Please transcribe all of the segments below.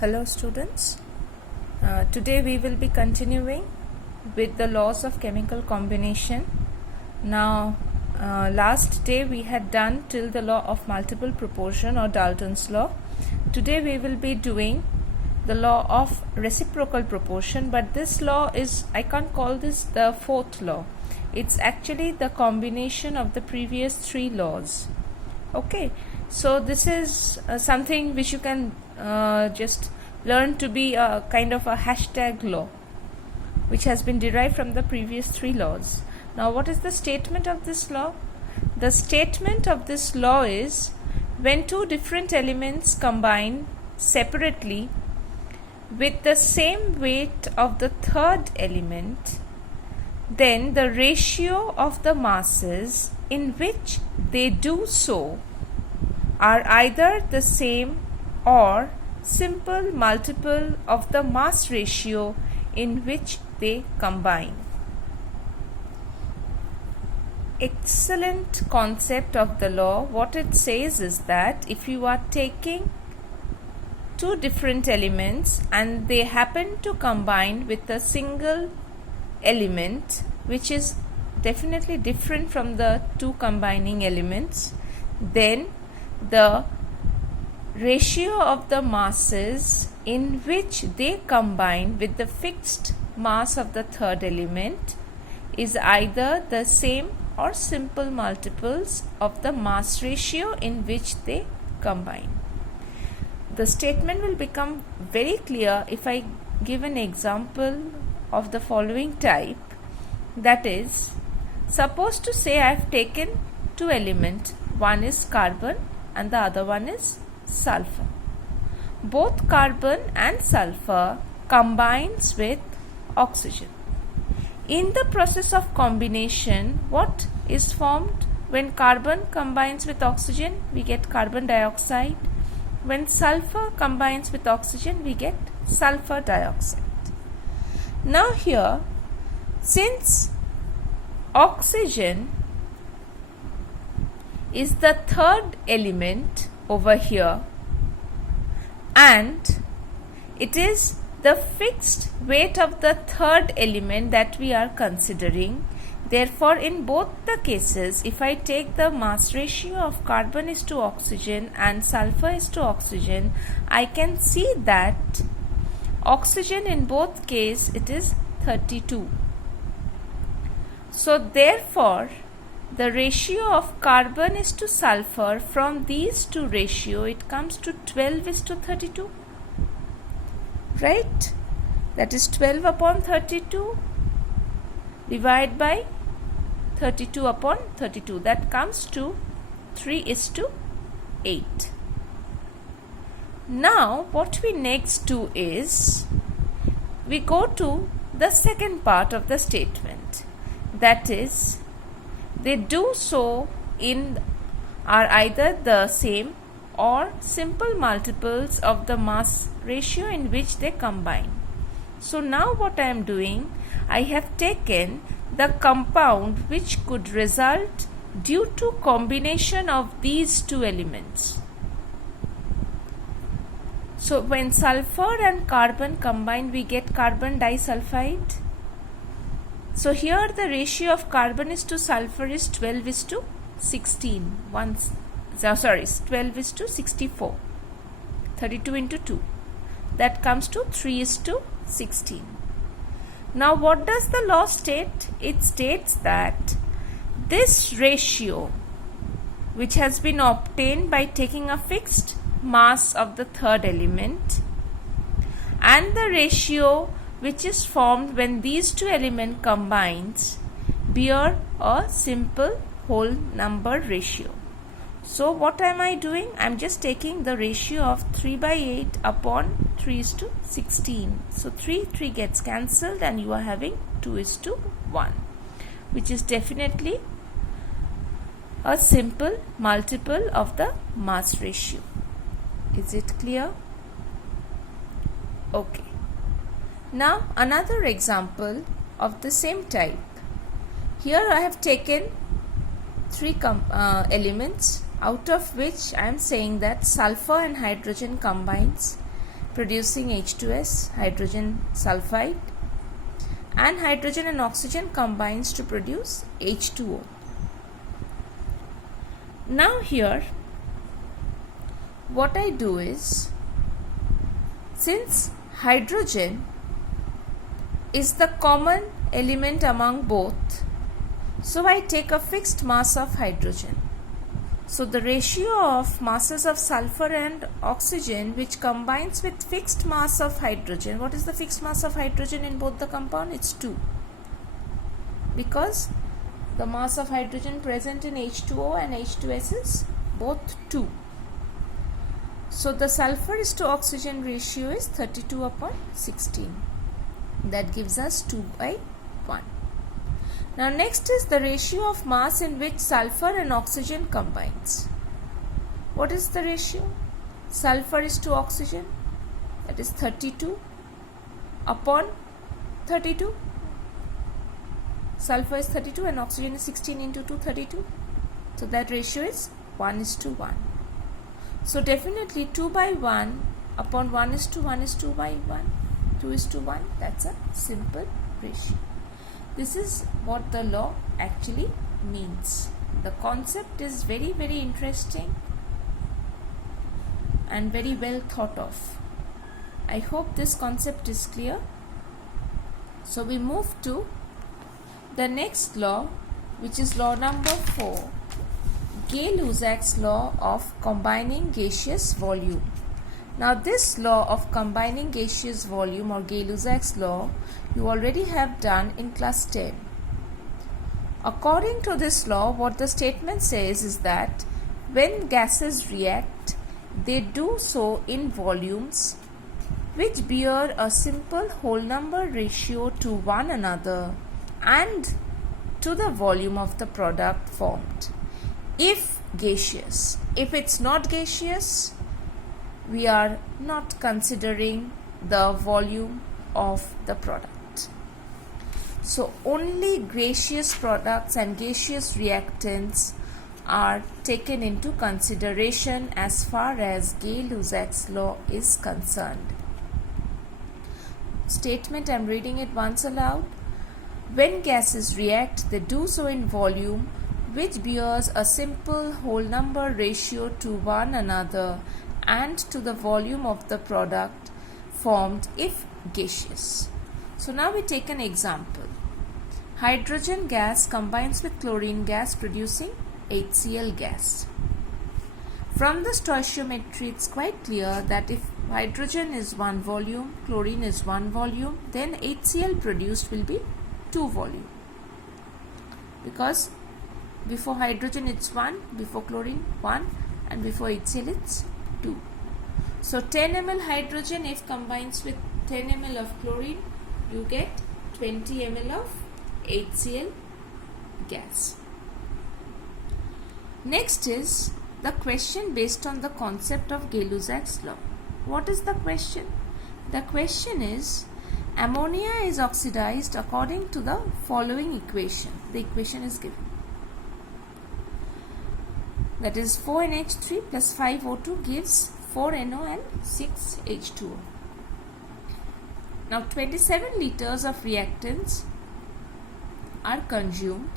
Hello students, today we will be continuing with the laws of chemical combination. Now last day we had done till the law of multiple proportion or Dalton's law. Today we will be doing the law of reciprocal proportion, but this law is, I can't call this the fourth law. It's actually the combination of the previous three laws. Okay, so this is something which you can just learn to be a kind of a hashtag law which has been derived from the previous three laws. Now what is the statement of this law? The statement of this law is, when two different elements combine separately with the same weight of the third element, then the ratio of the masses in which they do so are either the same or simple multiple of the mass ratio in which they combine. Excellent concept of the law. What it says is that if you are taking two different elements and they happen to combine with a single element which is definitely different from the two combining elements, then the ratio of the masses in which they combine with the fixed mass of the third element is either the same or simple multiples of the mass ratio in which they combine. The statement will become very clear if I give an example of the following type. That is, suppose to say I have taken two elements, one is carbon and the other one is sulfur. Both carbon and sulfur combines with oxygen. In the process of combination, what is formed? When carbon combines with oxygen, we get carbon dioxide. When sulfur combines with oxygen, we get sulfur dioxide. Now here, since oxygen is the third element over here and it is the fixed weight of the third element that we are considering, therefore in both the cases, if I take the mass ratio of carbon is to oxygen and sulfur is to oxygen, I can see that oxygen in both cases it is 32. So therefore the ratio of carbon is to sulfur from these two ratio, it comes to 12 is to 32. Right? That is 12 upon 32 divided by 32 upon 32. That comes to 3 is to 8. Now what we next do is, we go to the second part of the statement. That is, they do so in are either the same or simple multiples of the mass ratio in which they combine. So now what I am doing, I have taken the compound which could result due to combination of these two elements. So when sulfur and carbon combine, we get carbon disulfide. So here the ratio of carbon is to sulfur is 12 is to 16. 12 is to 64. 32 into 2. That comes to 3 is to 16. Now what does the law state? It states that this ratio, which has been obtained by taking a fixed mass of the third element, and the ratio which is formed when these two elements combines, bear a simple whole number ratio. So what am I doing? I am just taking the ratio of 3 by 8 upon 3 is to 16. So 3 gets cancelled and you are having 2 is to 1, which is definitely a simple multiple of the mass ratio. Is it clear? Okay. Now another example of the same type. Here I have taken three elements, out of which I am saying that sulfur and hydrogen combines producing H2S, hydrogen sulfide, and hydrogen and oxygen combines to produce H2O. Now here what I do is, since hydrogen is the common element among both, so I take a fixed mass of hydrogen. So the ratio of masses of sulfur and oxygen which combines with fixed mass of hydrogen, what is the fixed mass of hydrogen in both the compound? It's 2, because the mass of hydrogen present in H2O and H2S is both 2. So the sulfur is to oxygen ratio is 32/16. That gives us 2/1. Now next is the ratio of mass in which sulfur and oxygen combines. What is the ratio? Sulfur is to oxygen, that is 32/32. Sulfur is 32 and oxygen is 16 into 2, 32. So that ratio is 1:1. So definitely 2/1 upon 1:1 is 2/1. 2:1, that's a simple ratio. This is what the law actually means. The concept is very, very interesting and very well thought of. I hope this concept is clear. So we move to the next law, which is law number 4, Gay-Lussac's law of combining gaseous volume. Now this law of combining gaseous volume, or Gay-Lussac's law, you already have done in class 10. According to this law, what the statement says is that when gases react, they do so in volumes which bear a simple whole number ratio to one another and to the volume of the product formed, if gaseous. If it's not gaseous, we are not considering the volume of the product. So only gaseous products and gaseous reactants are taken into consideration as far as Gay-Lussac's law is concerned. Statement, I am reading it once aloud. When gases react, they do so in volume which bears a simple whole number ratio to one another and to the volume of the product formed if gaseous. So now we take an example. Hydrogen gas combines with chlorine gas producing HCl gas. From the stoichiometry, it's quite clear that if hydrogen is one volume, chlorine is one volume, then HCl produced will be 2 volume. Because before hydrogen it's 1, before chlorine 1, and before HCl it's 2. So 10 ml hydrogen, if combines with 10 ml of chlorine, you get 20 ml of HCl gas. Next is the question based on the concept of Gay-Lussac's law. What is the question? The question is, ammonia is oxidized according to the following equation. The equation is given. That is 4NH3 plus 5O2 gives 4NO and 6H2O. Now 27 liters of reactants are consumed.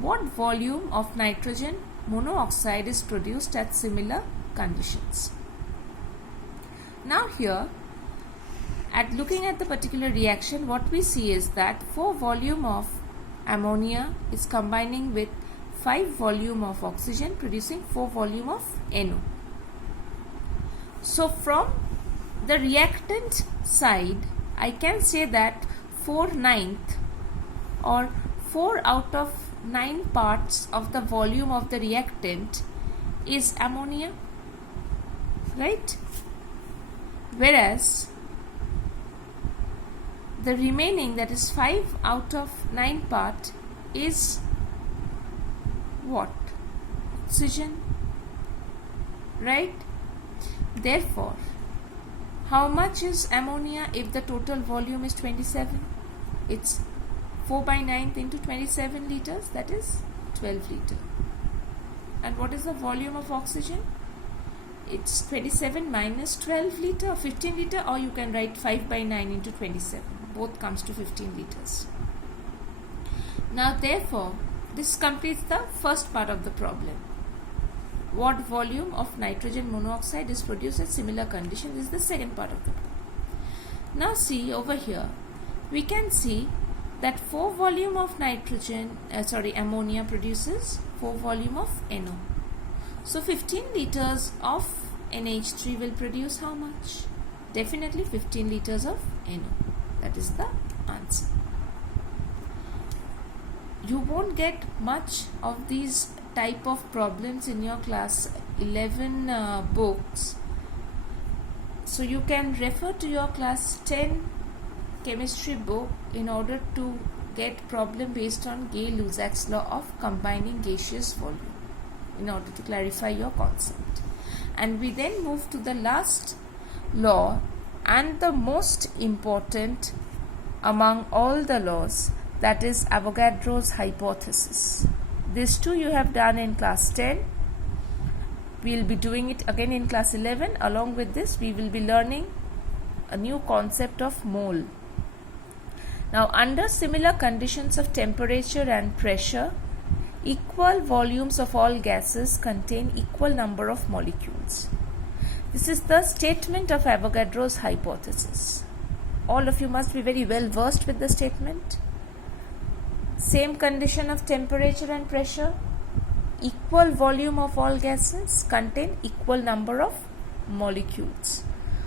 What volume of nitrogen monoxide is produced at similar conditions? Now here, at looking at the particular reaction, what we see is that 4 volume of ammonia is combining with 5 volume of oxygen, producing 4 volume of NO. So from the reactant side, I can say that 4/9 or 4 out of 9 parts of the volume of the reactant is ammonia, right? Whereas the remaining, that is 5 out of 9 part, is what? Oxygen, right? Therefore, how much is ammonia if the total volume is 27? It's 4/9 into 27 liters, that is 12 liters. And what is the volume of oxygen? it's 27 minus 12 liter or 15 liter, or you can write 5 by 9 into 27. Both comes to 15 liters. Now therefore, this completes the first part of the problem. What volume of nitrogen monoxide is produced at similar conditions? This is the second part of the problem. Now see over here, we can see that 4 volume of ammonia produces 4 volume of NO. So 15 liters of NH3 will produce how much? Definitely 15 liters of NO. That is the answer. You won't get much of these type of problems in your class 11 books. So you can refer to your class 10 chemistry book in order to get problem based on Gay-Lussac's law of combining gaseous volume in order to clarify your concept. And we then move to the last law and the most important among all the laws, that is Avogadro's hypothesis. These two you have done in class 10. We will be doing it again in class 11. Along with this, we will be learning a new concept of mole. Now, under similar conditions of temperature and pressure, equal volumes of all gases contain equal number of molecules. This is the statement of Avogadro's hypothesis. All of you must be very well versed with the statement. Same condition of temperature and pressure, equal volume of all gases contain equal number of molecules.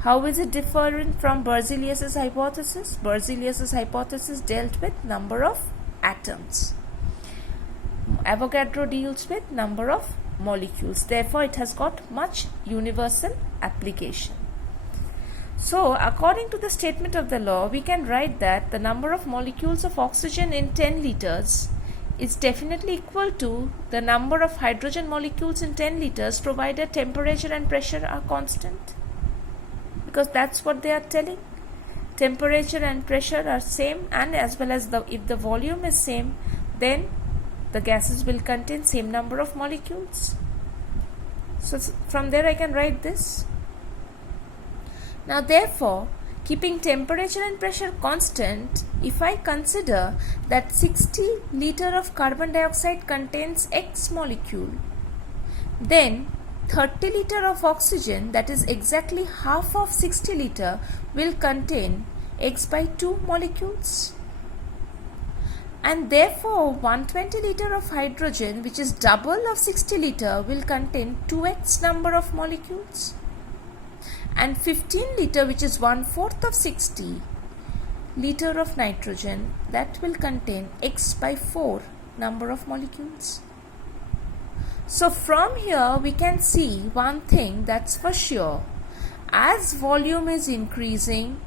How is it different from Berzelius's hypothesis? Berzelius's hypothesis dealt with number of atoms. Avogadro deals with number of molecules. Therefore, it has got much universal application. So, according to the statement of the law, we can write that the number of molecules of oxygen in 10 liters is definitely equal to the number of hydrogen molecules in 10 liters provided temperature and pressure are constant. Because that's what they are telling. Temperature and pressure are same, and as well as if the volume is same, then the gases will contain same number of molecules. So from there I can write this. Now therefore, keeping temperature and pressure constant, if I consider that 60 liter of carbon dioxide contains X molecule, then 30 liter of oxygen, that is exactly half of 60 liter, will contain X by 2 molecules. And therefore 120 liter of hydrogen, which is double of 60 liter, will contain 2x number of molecules. And 15 liter, which is 1/4 of 60 liter of nitrogen, that will contain X by 4 number of molecules. So from here we can see one thing that's for sure. As volume is increasing,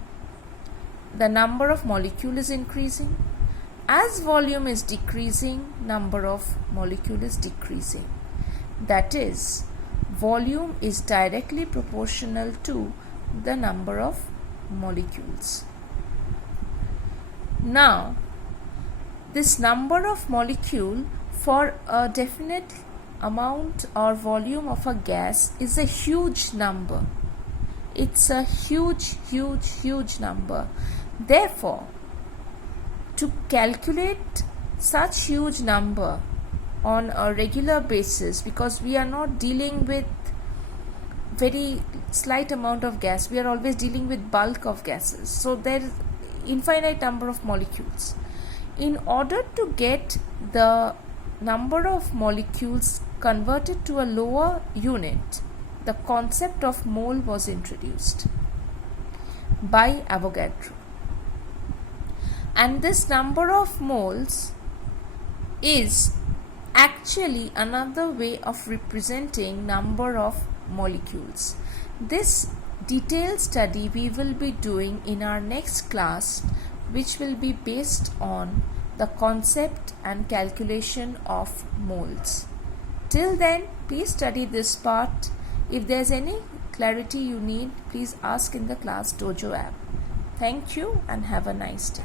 the number of molecule is increasing. As volume is decreasing, number of molecule is decreasing. That is, volume is directly proportional to the number of molecules. Now, this number of molecule for a definite amount or volume of a gas is a huge number. It's a huge number. Therefore, to calculate such huge number on a regular basis, because we are not dealing with very slight amount of gas, we are always dealing with bulk of gases. So there is infinite number of molecules. In order to get the number of molecules converted to a lower unit, the concept of mole was introduced by Avogadro. And this number of moles is actually another way of representing number of molecules. This detailed study we will be doing in our next class, which will be based on the concept and calculation of moles. Till then, please study this part. If there is any clarity you need, please ask in the Class Dojo app. Thank you and have a nice day.